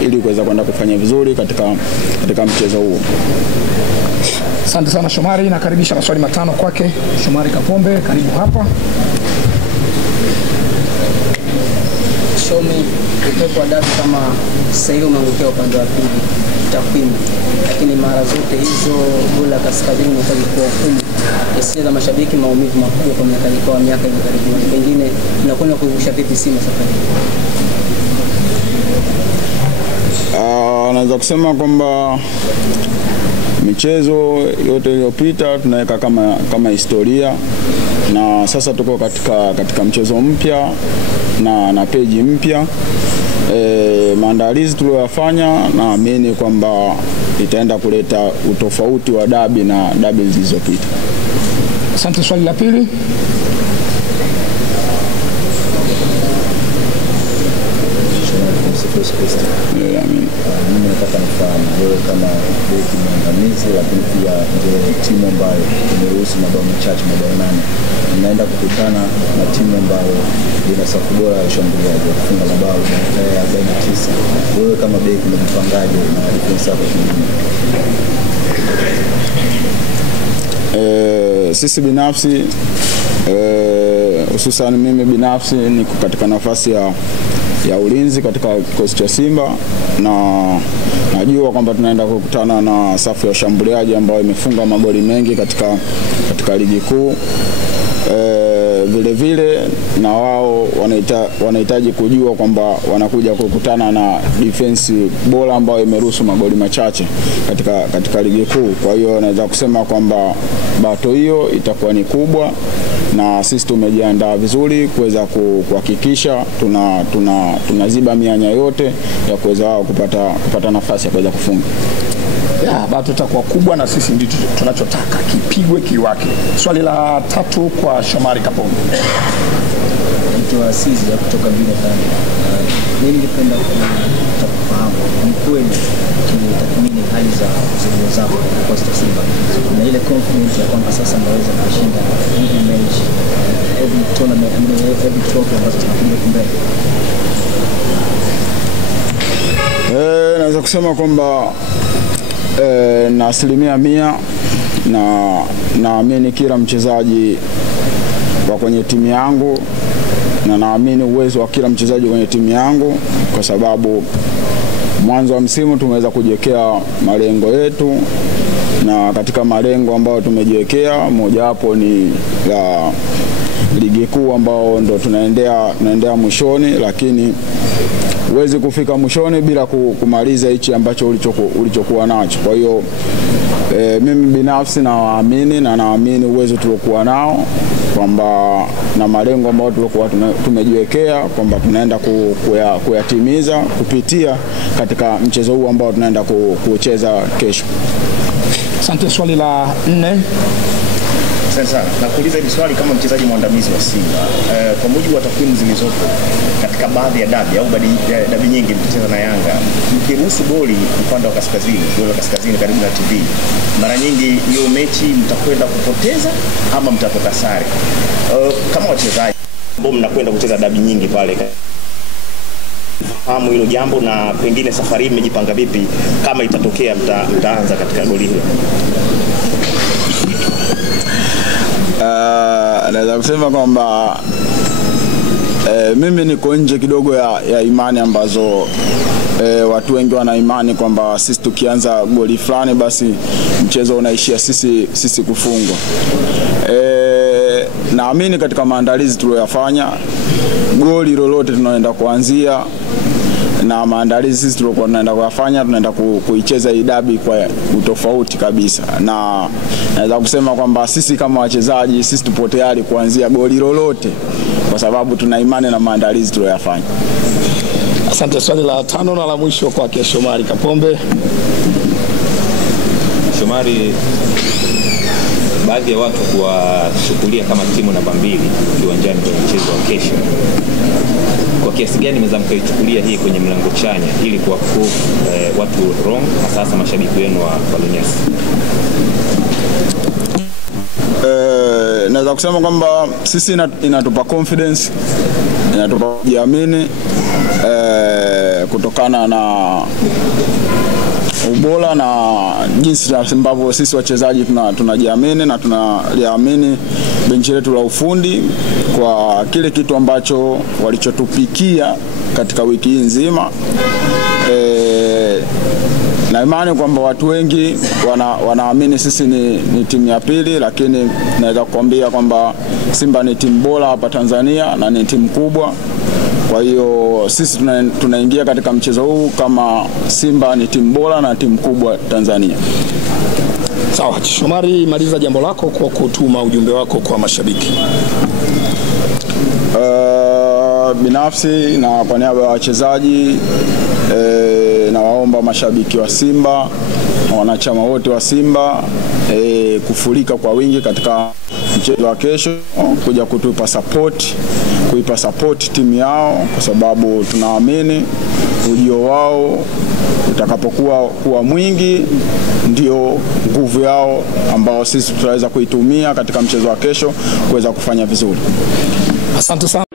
ili kuweza kwenda kufanya vizuri katika mchezo huo. Asante sana Shomari, nakaribisha maswali matano kwake Shomari Kapombe, karibu hapa. Shomi, upepo wa dabi kama sasa hivi umeangukia upande wa pili takwimu, lakini mara zote hizo goli la Kaskazini imekuwa hukumu hisia za mashabiki, maumivu makubwa kwa miaka hivi karibuni. Pengine tunakwenda kuivusha vipi Simba safari? Naweza kusema kwamba michezo yote iliyopita tunaweka kama historia, na sasa tuko katika mchezo mpya na peji mpya. Maandalizi tuliyofanya naamini kwamba itaenda kuleta utofauti wa dabi na dabi zilizopita. Asante. Swali la pili. Mimi nataka nifahamu wewe kama beki mwandamizi, lakini pia ndio timu ambayo imeruhusu mabao machache, mabao 8, inaenda kukutana na timu ambayo ina safu bora ya ushambuliaji kufunga mabao 49. Wewe kama beki unajipangaje na defense yako kinyume? Sisi binafsi hususan mimi binafsi niko katika nafasi ya ulinzi katika kikosi cha Simba, na najua kwamba tunaenda kukutana na safu ya ushambuliaji ambayo imefunga magoli mengi katika ligi kuu. Vile vile na wao wanahitaji kujua kwamba wanakuja kukutana na defense bora ambayo imeruhusu magoli machache katika ligi kuu. Kwa hiyo naweza kusema kwamba bato hiyo itakuwa ni kubwa, na sisi tumejiandaa vizuri kuweza kuhakikisha tunaziba mianya yote ya kuweza wao kupata nafasi ya kuweza kufunga. Bato itakuwa kubwa na sisi ndio tunachotaka kipigwe kiwake. Swali la tatu kwa Shomari Kapombe. Mtu wa Azizi kutoka vile pale. Mimi ningependa kufahamu ni kweli tathmini hali za uzoefu zako kwa Simba na ile confidence ya kwamba sasa naweza kushinda every match, every tournament, every trophy ambazo tunakuja mbele. Naweza kusema kwamba na 100% na naamini kila mchezaji wa kwenye timu yangu, na naamini uwezo wa kila mchezaji kwenye timu yangu, kwa sababu mwanzo wa msimu tumeweza kujiwekea malengo yetu, na katika malengo ambayo tumejiwekea moja hapo ni la ligi kuu ambao ndo tunaendea mwishoni, lakini huwezi kufika mwishoni bila kumaliza hichi ambacho ulichokuwa nacho. Kwa hiyo mimi binafsi naamini uwezo tuliokuwa nao, kwamba na malengo ambayo tulikuwa tumejiwekea kwamba tunaenda kuyatimiza kupitia katika mchezo huu ambao tunaenda kucheza kesho. Asante. Swali la 4. Sasa nakuuliza hili swali kama mchezaji mwandamizi wa Simba. Kwa mujibu wa takwimu zilizopo katika baadhi ya dabi au dabi nyingi mkicheza na Yanga, mkiruhusu goli upande wa kaskazini, goli la kaskazini karibu na TV, mara nyingi hiyo mechi mtakwenda kupoteza ama mtatoka sare. Kama wachezaji ambao mnakwenda kucheza dabi nyingi pale, fahamu hilo jambo, na pengine safari mmejipanga vipi kama itatokea mtaanza katika goli hilo? Naweza kusema kwamba mimi niko nje kidogo ya imani ambazo watu wengi wana imani kwamba sisi tukianza goli fulani basi mchezo unaishia sisi kufungwa. Naamini katika maandalizi tuliyofanya, goli lolote tunaenda kuanzia na maandalizi sisi tulikuwa tunaenda kuyafanya, tunaenda kuicheza hii dabi kwa utofauti kabisa, na naweza kusema kwamba sisi kama wachezaji sisi tupo tayari kuanzia goli lolote kwa sababu tuna imani na maandalizi tuliyofanya. Asante. Swali la 5 na la mwisho kwa Shomari Kapombe. Shomari, baadhi ya watu kuwachukulia kama timu namba 2 kiwanjani kwenye mchezo wa kesho. Kwa kiasi gani mnaweza mkaichukulia hii kwenye mlango chanya ili kuwaprove watu wrong, hasa mashabiki wenu wa Lunyasi? Naweza kusema kwamba sisi inatupa confidence, inatupa kujiamini. kutokana na ubora na jinsi ambavyo sisi wachezaji tunajiamini na tunaliamini benchi letu la ufundi kwa kile kitu ambacho walichotupikia katika wiki hii nzima. Na imani kwamba watu wengi wanaamini sisi ni timu ya pili, lakini naweza kukwambia kwamba Simba ni timu bora hapa Tanzania na ni timu kubwa. Kwa hiyo sisi tunaingia katika mchezo huu kama Simba ni timu bora na timu kubwa Tanzania. Sawa, Shomari, maliza jambo lako kwa kutuma ujumbe wako kwa mashabiki. Binafsi na kwa niaba ya wachezaji na waomba mashabiki wa Simba na wanachama wote wa Simba kufurika kwa wingi katika mchezo wa kesho, kuja kuipa support timu yao, kwa sababu tunaamini ujio wao utakapokuwa mwingi ndio nguvu yao ambao sisi tutaweza kuitumia katika mchezo wa kesho kuweza kufanya vizuri. Asante sana.